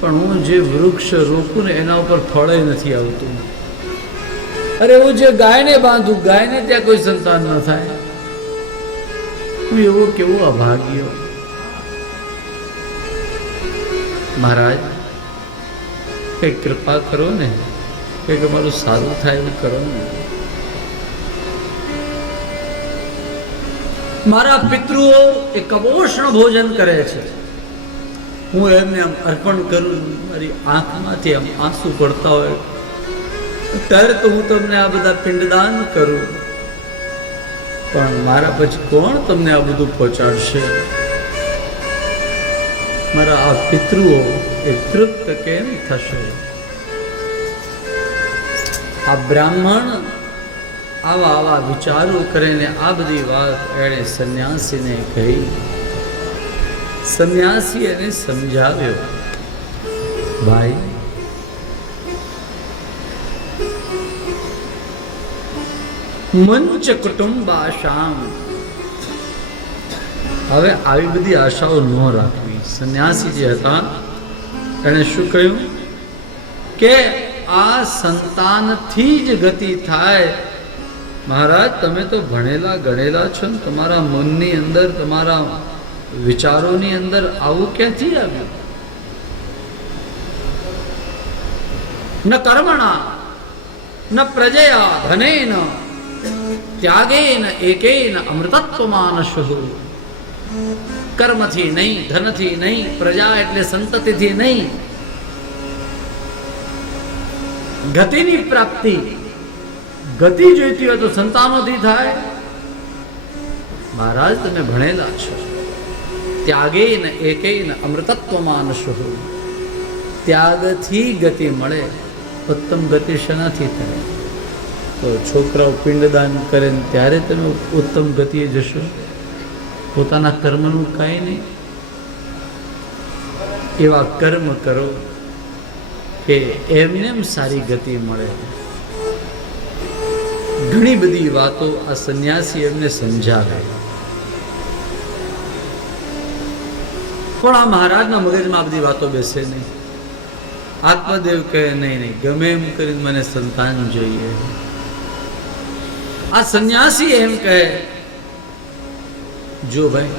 પણ હું જે વૃક્ષ રોપું ને એના ઉપર ફળ નથી આવતું. અરે હું જે ગાયને બાંધું, ગાયને ત્યાં કોઈ સંતાન ન થાય. હું એવો કેવો અભાગ્યો. મહારાજ કંઈક કૃપા કરો ને, કંઈક અમારું સારું થાય એવું કરો ને. મારા પિતૃઓ એ કબોષણ ભોજન કરે છે, હું એમને આમ અર્પણ કરું, મારી આંખમાંથી આમ આંસુ પડતા હોય ત્યારે તો હું તમને આ બધા પિંડદાન કરું, પણ મારા પછી કોણ તમને આ બધું પહોંચાડશે? મારા આ પિતૃઓ એ તૃપ્ત કેમ થશે? આ બ્રાહ્મણ આવા આવા વિચારો કરીને આ બધી વાત એણે સંન્યાસીને કહી. સંન્યાસી એને સમજાવ્યો, ભાઈ મંચ કુટુંબાશામ, હવે આવી બધી આશાઓ ન રાખવી. સંન્યાસી જે હતા એણે શું કહ્યું કે આ સંતાનથી જ ગતિ થાય. મહારાજ તમે તો ભણેલા ગણેલા છો ને, તમારા મનની અંદર તમારા વિચારોની અંદર આવું ક્યાંથી આવ્યું? ન કર્મણા ન પ્રજયા ધનેન ત્યાગેન એકેન અમૃતત્વમાનશુઃ. કર્મથી નહીં, ધનથી નહીં, પ્રજા એટલે સંતતિથી નહીં, ગતિની પ્રાપ્તિ, ગતિ જોઈતી હોય તો સંતાનોથી થાય. મહારાજ તમે ભણેલા છો. ત્યાગેન એકેન અમૃતત્વમાનશુઃ. ત્યાગથી ગતિ મળે. ઉત્તમ ગતિ શેનાથી થાય? તો છોકરાઓ પિંડદાન કરે ને ત્યારે તમે ઉત્તમ ગતિએ જશો. પોતાના કર્મનું કાંઈ નહીં. એવા કર્મ કરો કે એમને એમ સારી ગતિ મળે. ઘણી બધી વાતો આ સંન્યાસી એમને સમજાવે. પણ આ મહારાજના મગજમાં આ બધી વાતો બેસે નહીં. આત્મદેવ કહે નહીં નહીં, ગમે એમ કરીને મને સંતાન જોઈએ. આ સંન્યાસી એમ કહે, જો ભાઈ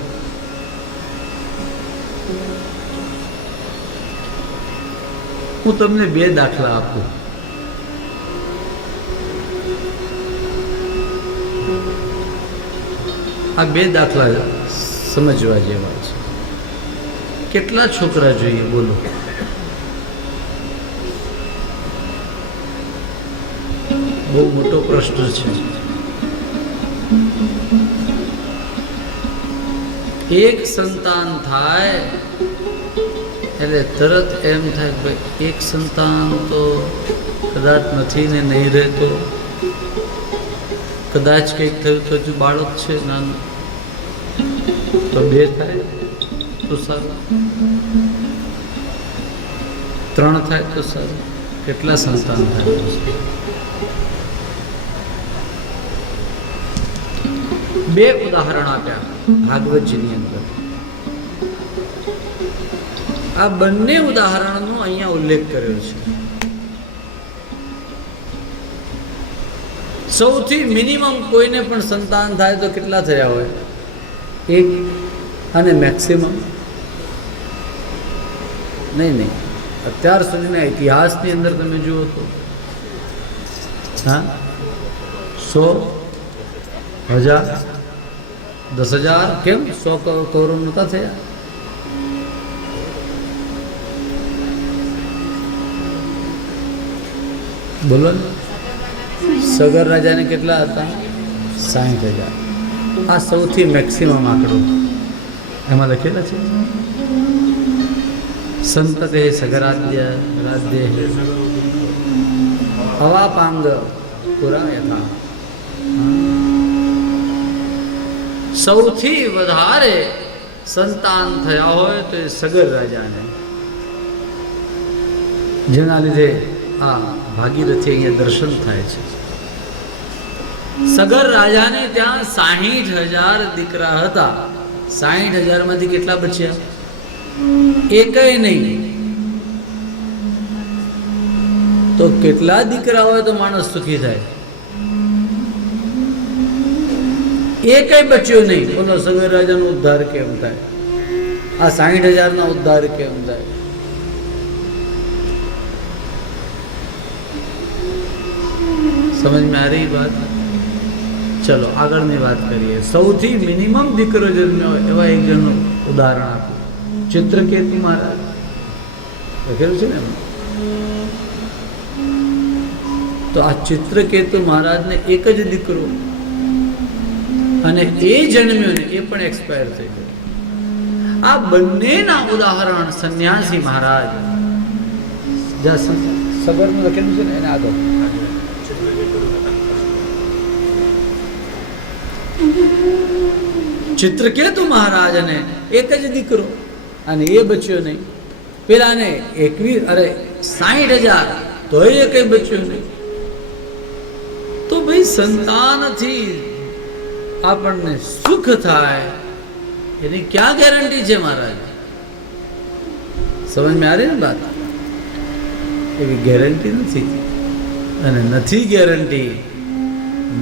હું તમને બે દાખલા આપું. આ બે દાખલા સમજવા જેવા છે. કેટલા છોકરા જોઈએ બોલો? બહુ મોટો પ્રશ્ન છે. એક સંતાન થાય એટલે તરત એમ થાય કે ભાઈ એક સંતાન તો કદાચ નથી ને નહીં રહેતો, કદાચ કંઈક થયું તો હજુ બાળક છે નાનું, તો બે થાય તો સારું, ત્રણ થાય તો સારું. કેટલા સંતાન થાય? બે ઉદાહરણ આપ્યા ભાગવતજીની અંદર. આ બંને ઉદાહરણનો અહીંયા ઉલ્લેખ કર્યો છે. સૌથી મિનિમમ કોઈને પણ સંતાન થાય તો કેટલા થયા હોય? એક. અને મેક્સિમમ નહીં, અત્યાર સુધીના ઇતિહાસની અંદર તમે જુઓ તો 100, 1000, 10,000, કેમ 100 કરોડ નહોતા થયા? બોલો ને. સગર રાજાને કેટલા હતા? 60,000. આ સૌથી મેક્સિમમ આંકડો એમાં લખેલા છે. સંતતે સગરાદ્ય રાજ્ય અવાપાંગ પુરા યથા. સૌથી વધારે સંતાન થયા હોય તો એ સગર રાજાને, જેના લીધે આ ભાગીરથી અહીંયા દર્શન થાય છે. સગર રાજાને ત્યાં 60,000 દીકરા હતા. 60,000 માંથી કેટલા બચ્યા? એકય નહીં. તો કેટલા દીકરા હોય તો માણસ સુખી થાય? એકય બચ્યો નહીં. બોલો સગર રાજાનો ઉદ્ધાર કેમ થાય? આ 60,000 ના ઉદ્ધાર કેમ થાય? સમજ में आ रही बात? चलो આગળની વાત કરીએ. સૌથી મિનિમમ દીકરો જન્મ્યો એવા એક જણનું ઉદાહરણ આપું. ચિત્રકેતુ મહારાજ લખેલું છે ને. તો આ ચિત્રકેતુ મહારાજને એક જ દીકરો, અને એ જન્મ્યો ને એ પણ એક્સપાયર થઈ ગયો. આ બંનેના ઉદાહરણ સંન્યાસી મહારાજ સબરનું લખેલું છે ને એને આગળ ચિત્રકેતુ મહારાજને એક જ દીકરો અને એ બચ્યો નહીં, પેલાને 60,000 તોય કઈ બચ્યું નહીં. તો ભાઈ સંતાનથી આપણને સુખ થાય એની ક્યાં ગેરંટી છે મહારાજ? સમજ में आ रही ને વાત? એવી ગેરંટી નથી, અને નથી ગેરંટી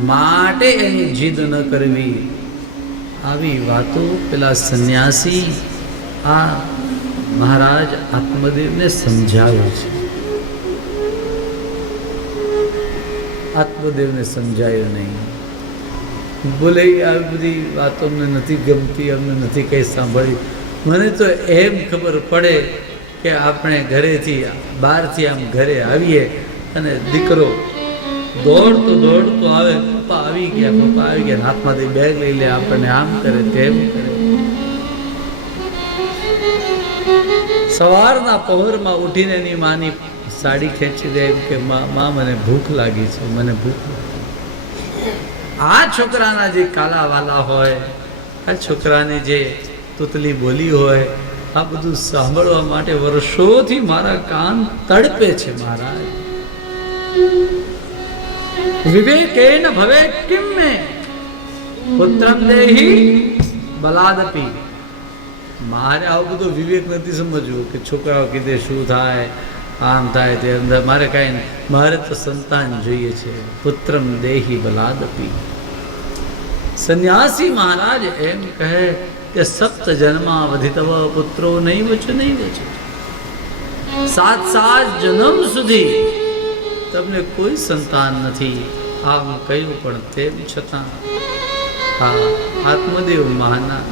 માટે એની જીદ ન કરવી. આવી વાતો પેલા સંન્યાસી આ મહારાજ આત્મદેવને સમજાવે છે. આત્મદેવને સમજાયું નહીં. બોલે આ બધી વાતો અમને નથી ગમતી, અમને નથી કંઈ સાંભળી. મને તો એમ ખબર પડે કે આપણે ઘરેથી બહારથી આમ ઘરે આવીએ અને દીકરો દોડતો આવે, પપ્પા આવી ગયા, હાથમાંથી બેગ લઈ લે, આપણને આમ કરે તેમ કરે. સવારના પહોરમાં ઉઠીને એની માની સાડી ખેંચી દે કે માં મને ભૂખ લાગી છે, મને ભૂખ લાગી. આ છોકરાના જે કાલા વાલા હોય, આ છોકરાની જે તુતલી બોલી હોય, આ બધું સાંભળવા માટે વર્ષોથી મારા કાન તડપે છે મહારાજ. વિવેકેન ભવે કિમ મે પુત્રમ દેહી બલાદપી. મારે આવું બધું વિવેક નથી સમજવું કે છોકરાઓ કીધે શું થાય, આમ થાય તે અંદર. મારે કાંઈ નહીં, મારે તો સંતાન જોઈએ છે. પુત્રમ દેહી બલાદપી. સંન્યાસી મહારાજ એમ કહે કે 7 જન્માવધિતવ પુત્રો નહીં વચે. 7 જન્મ સુધી તમને કોઈ સંતાન નથી. આમ કહ્યું, પણ તેમ છતાં આ આત્મદેવ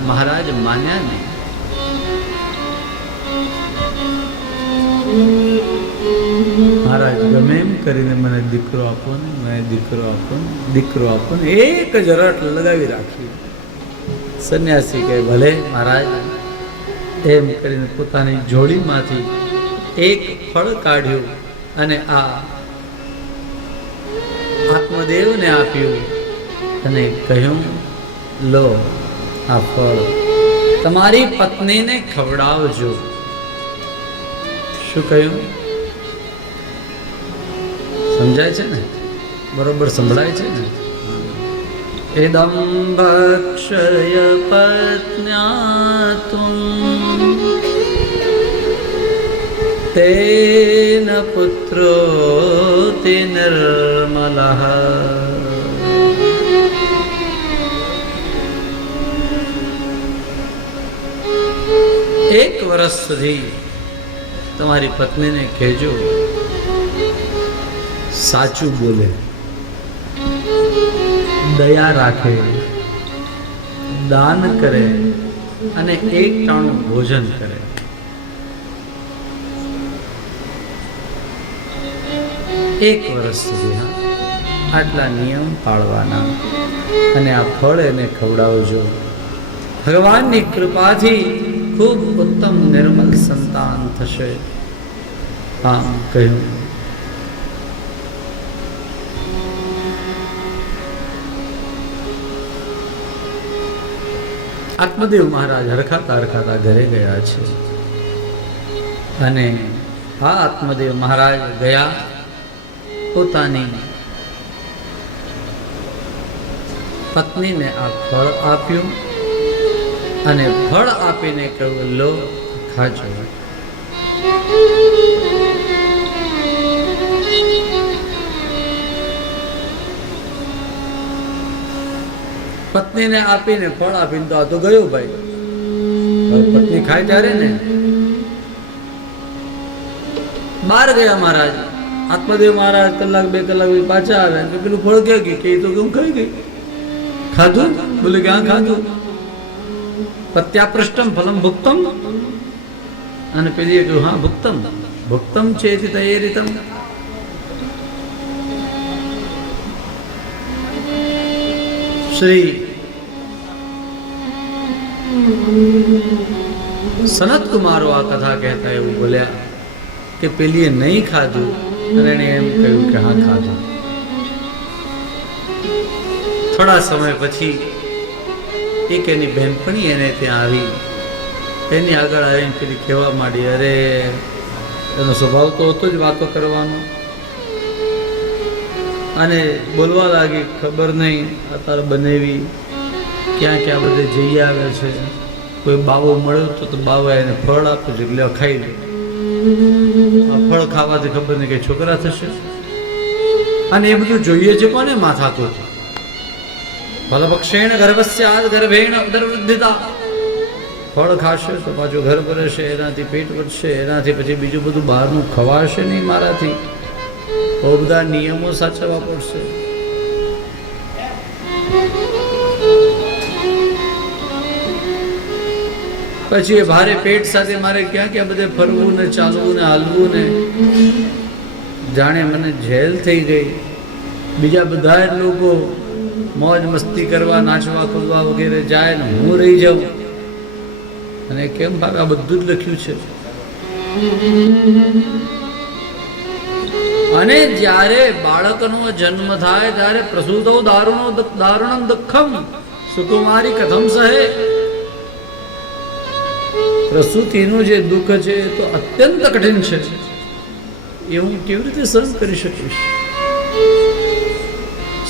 મહારાજ માન્યા નહીં. મહારાજ ગમે એમ કરીને મને દીકરો આપો ને, મને દીકરો આપો ને, દીકરો આપો ને, એક જ રટ લગાવી રાખી. સંન્યાસી કહે ભલે મહારાજ. એમ કરીને પોતાની જોડીમાંથી એક ફળ કાઢ્યું અને આ આત્મદેવને આપ્યું અને કહ્યું, લો આ ફળ તમારી પત્નીને ખવડાવજો. શું કહ્યું? સમજાય છે ને? બરોબર સંભળાય છે ને? ઇદં ભક્ષય પત્ન્યાતુમ તેન પુત્રોતિ નિર્મલઃ. એક વર્ષ સુધી તમારી પત્નીને કહેજો સાચું બોલે, દયા રાખે, દાન કરે અને એક ટાણું ભોજન કરે. એક વર્ષ સુધી આટલા નિયમ પાળવાના અને આ ફળ એને ખવડાવજો. ભગવાનની કૃપાથી ખૂબ ઉત્તમ નિર્મલ સંતાન થશે. આમ કહ્યું. આત્મદેવ મહારાજ હરખાતા ઘરે ગયા છે અને આ આત્મદેવ મહારાજ ગયા, પોતાની પત્નીને આ ફળ આપ્યું અને ફળ આપીને કહ્યું, લો ખાજો. પત્નીને આપીને ફળ આપીને તો આ તો ગયો ભાઈ. પત્ની ખાય ત્યારે ને બહાર ગયા મહારાજ. આત્મદેવ મહારાજ કલાક 2 કલાક પાછા આવે કે પેલું ફળ ક્યાં ગયું? કે તો હું ખાઈ ગઈ. ખાધું? બોલે ક્યાં ખાધું? પત્યાપૃષ્ટમ ફલમ ભુક્તમ. અને પેલી કહ્યું, હા ભુક્તમ. ભુક્તમ ચેતિ તૈયારીતમ. શ્રી સનત કુમારો આ કથા કહેતા એવું બોલ્યા કે પેલીએ નહીં ખાધું અને એણે એમ કહ્યું કે હા ખાધું. થોડા સમય પછી એક એની બહેનપણી એને ત્યાં આવી. એની આગળ આવીને પેલી કહેવા માંડી, અરે એનો સ્વભાવ તો હતો જ વાતો કરવાનો, અને બોલવા લાગી, ખબર નહીં અત્યારે બનેવી ક્યાં ક્યાં બધે જઈ આવે છે. કોઈ બાવો મળ્યો તો બાવા એને ફળ આપ્યું છે, એટલે ખાઈ લે. આ ફળ ખાવાથી ખબર નહીં કે છોકરા થશે, અને એ બધું જોઈએ છે કોને? માથાકૂટ. ફલપક્ષેણ ગર્ભસ્યાદ ગર્ભેણ ઉદરવૃદ્ધિતા. ફળ ખાશે તો પાછું ઘર ભરશે, એનાથી પેટ વધશે, એનાથી પછી બીજું બધું બહારનું ખવાશે નહીં મારાથી. બહુ બધા નિયમો સાચવવા પડશે. પછી એ ભારે પેટ સાથે મારે ક્યાં ક્યાં બધે ફરવું ને ચાલવું ને હાલવું ને, જાણે મને જેલ થઈ ગઈ. બીજા બધા જ લોકો મોજ મસ્તી કરવા, નાચવા કૂદવા વગેરે જાય ને હું રહી જાઉં. અને કેમ ભાગ આ બધું જ લખ્યું છે. અને જ્યારે બાળકનો જન્મ થાય ત્યારે પ્રસૂતો દારુણમ દુઃખમ સુકુમારી કથમ સહે. પ્રસૂતિનું જે દુઃખ છે એ તો અત્યંત કઠિન છે, એ હું કેવી રીતે સહન કરી શકીશ?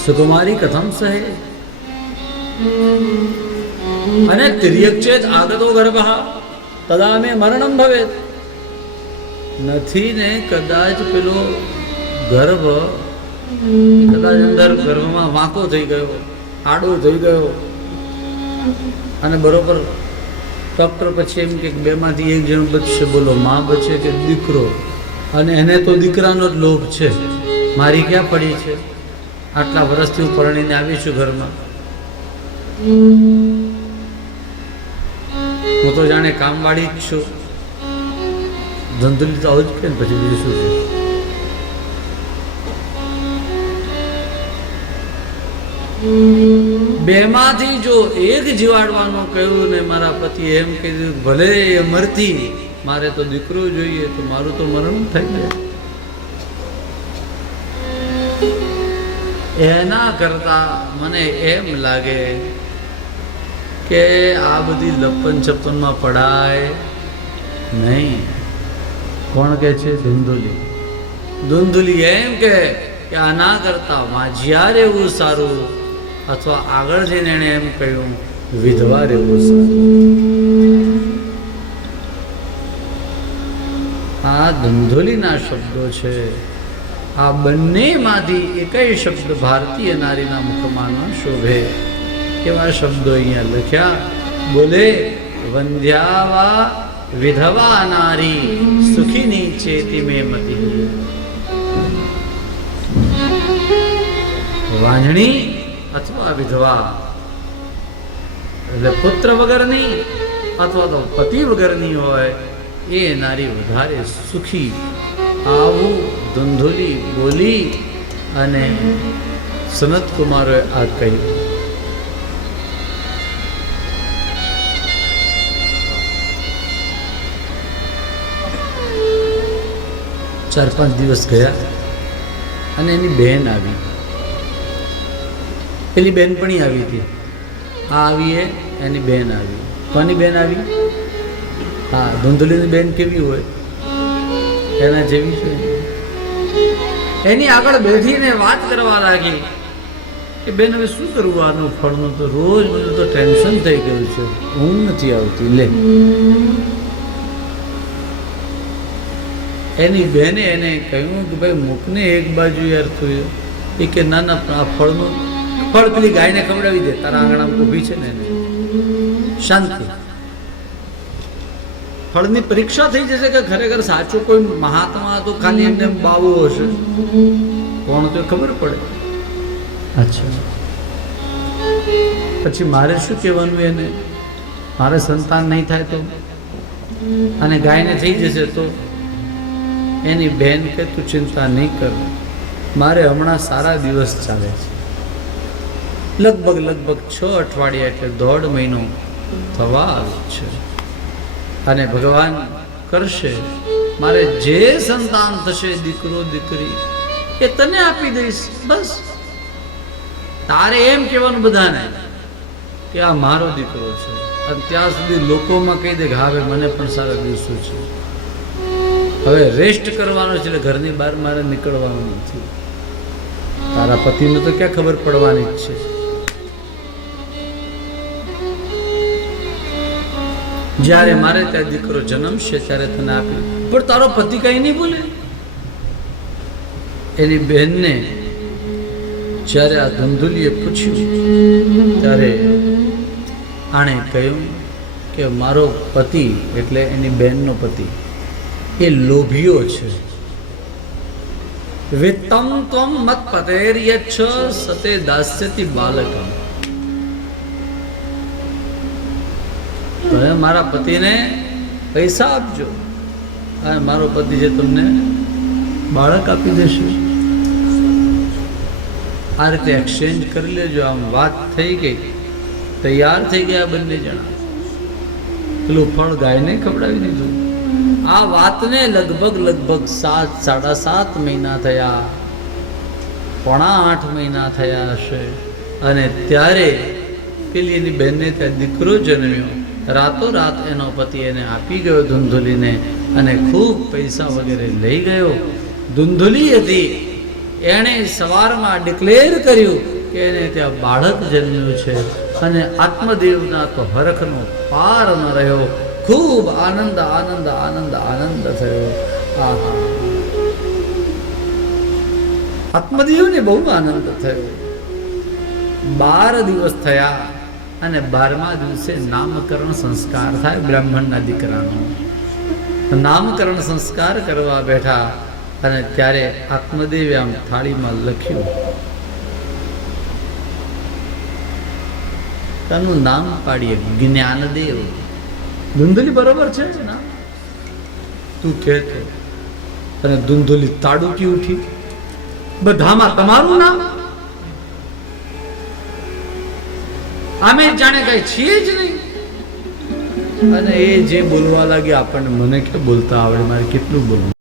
સુકુમારી કથમ સહે. અને તિર્યક ચેત આગતો ગર્ભ તદા મે મરણમ ભવેત. નથી ને કદાચ પેલો ગર્ભ કદાચ અંદર ગર્ભમાં વાંકો થઈ ગયો, આડો થઈ ગયો, અને બરોબર ડૉક્ટર પછી એમ કે બેમાંથી એક જણ બચશે. બોલો, માં બચે કે દીકરો? અને એને તો દીકરાનો જ લોભ છે. મારી ક્યાં પડી છે? આટલા વર્ષથી હું પરણીને આવી છું ઘરમાં. હું તો જાણે કામવાળી જ છું. ધંધુલી તો આવું જ કે પછી બીજું શું છે? બેમાંથી જો એક જીવાડવાનું કહ્યું ને મારા પતિ એમ કીધું ભલે એ મરતી, મારે તો દીકરો જોઈએ, તો મારું તો મરણ થઈ જાય. એના કરતા મને એમ લાગે કે આ બધી લપન છપ્પનમાં પડાય નહીં. કોણ કે છે? ધુંધુલી. ધુંધુલી એમ કે આના કરતા માજિયા રહેવું સારું, અથવા આગળ જઈને એણે એમ કહ્યું વિધવા રહેવું સારું. આ ધુંધુલીના શબ્દો છે. આ બંનેમાંથી એકય શબ્દ ભારતીય નારીના મુખમાં ન શોભે એવા શબ્દો અહીંયા લખ્યા. બોલે, વંધ્યાવા વિધવા નારી સુખીની ચેતી મે મતી. વાંજણી અથવા વિધવા એટલે પુત્ર વગરની અથવા તો પતિ વગરની હોય એ નારી વધારે સુખી. આવું ધુંધુલી બોલી અને સનત કુમારોએ આ કહ્યું. 4-5 દિવસ ગયા અને એની બહેન આવી. પેલી બહેનપણી આવી હતી. આ આવીએ એની બહેન આવી. કોની બહેન આવી? હા, ધુંધુલીની બહેન કેવી હોય? એના જેવી છે. એની આગળ બેઠીને વાત કરવા લાગી કે બેન હવે શું કરવું આનું ફળનું? તો રોજ બધું તો ટેન્શન થઈ ગયું છે, ઊંઘ નથી આવતી. લે, એની બહેને એને કહ્યું કે ભાઈ મૂકને એક બાજુ યાર તું. એ કે ના ના, આ ફળનું ફળ પેલી ગાયને ખવડાવી દે, તારા આંગણામાં ઊભી છે ને એને શાંતિ. ફળની પરીક્ષા થઈ જશે કે ખરેખર સાચું કોઈ મહાત્મા તો ખાલી એમને બાવો હશે, કોણ તો ખબર પડે. અચ્છા, પછી મારે શું કહેવાનું એને? મારે સંતાન નહીં થાય તો, અને ગાયને થઈ જશે તો? એની બહેન કે તું ચિંતા નહીં કર, મારે હમણાં સારા દિવસ ચાલે છે. લગભગ 6 અઠવાડિયા એટલે 1.5 મહિનો થવા આવ્યો છે. અને ભગવાન કરશે, મારે જે સંતાન થશે, દીકરો દીકરી, એ તને આપી દઈશ. બસ તારે એમ કહેવાનું બધાને કે આ મારો દીકરો છે, અને ત્યાં સુધી લોકોમાં કહી દે કે હા ભાઈ મને પણ સારા દિવસો છે. હવે રેસ્ટ કરવાનો છે, એટલે ઘરની બહાર મારે નીકળવાનું નથી. તારા પતિને તો ક્યાં ખબર પડવાની જ છે. જ્યારે મારે ત્યાં દીકરો જન્મશે ત્યારે તને આપી. પણ તારો પતિ કઈ નહીં બોલે. એની બહેનને જ્યારે આ ધંધુલીએ પૂછ્યું ત્યારે આણે કહ્યું કે મારો પતિ એટલે એની બહેનનો પતિ એ લોભીઓ છે. વિત્તમ ત્વમ મત પતેર્યચ્છ સતે દાસ્યતિ બાલકમ. તમે મારા પતિને પૈસા આપજો અને મારો પતિ જે તમને બાળક આપી દેશે. આ રીતે એક્સચેન્જ કરી લેજો. આમ વાત થઈ ગઈ, તૈયાર થઈ ગયા બંને જણા. પેલું ફળ ગાયને ખવડાવી દીધું. આ વાતને લગભગ 7.5 મહિના થયા, 7.5 મહિના થયા હશે. અને ત્યારે પેલી એની બહેનને ત્યાં દીકરો જન્મ્યો. રાતોરાત એનો પતિ એને આપી ગયો ધુંધુલીને, અને ખૂબ પૈસા વગેરે લઈ ગયો. ધુંધુલી હતી, એણે સવારમાં ડિક્લેર કર્યું કે એને ત્યાં બાળક જન્મ્યું છે. અને આત્મદેવના તો હરખનો પાર ન રહ્યો. ખૂબ આનંદ આનંદ આનંદ આનંદ થયો. આહા, આત્મદેવને બહુ આનંદ થયો. 12 દિવસ થયા અને 12મા દિવસે નામકરણ સંસ્કાર થાય બ્રાહ્મણના દીકરાનો. નામકરણ સંસ્કાર કરવા બેઠા અને ત્યારે આત્મદેવે આમ થાળીમાં લખ્યું, તાનું નામ પાડીએ જ્ઞાનદેવ. ધુંધુલી બરોબર છે ના? તું કહેતો. અને ધુંધુલી તાડુકી ઉઠી, બધામાં તમારું નામ? આમે જાણે કઈ છીએ જ નહીં. અને એ જે બોલવા લાગ્યા આપણને, મને કે બોલતા આવડે, મારે કેટલું બોલવું.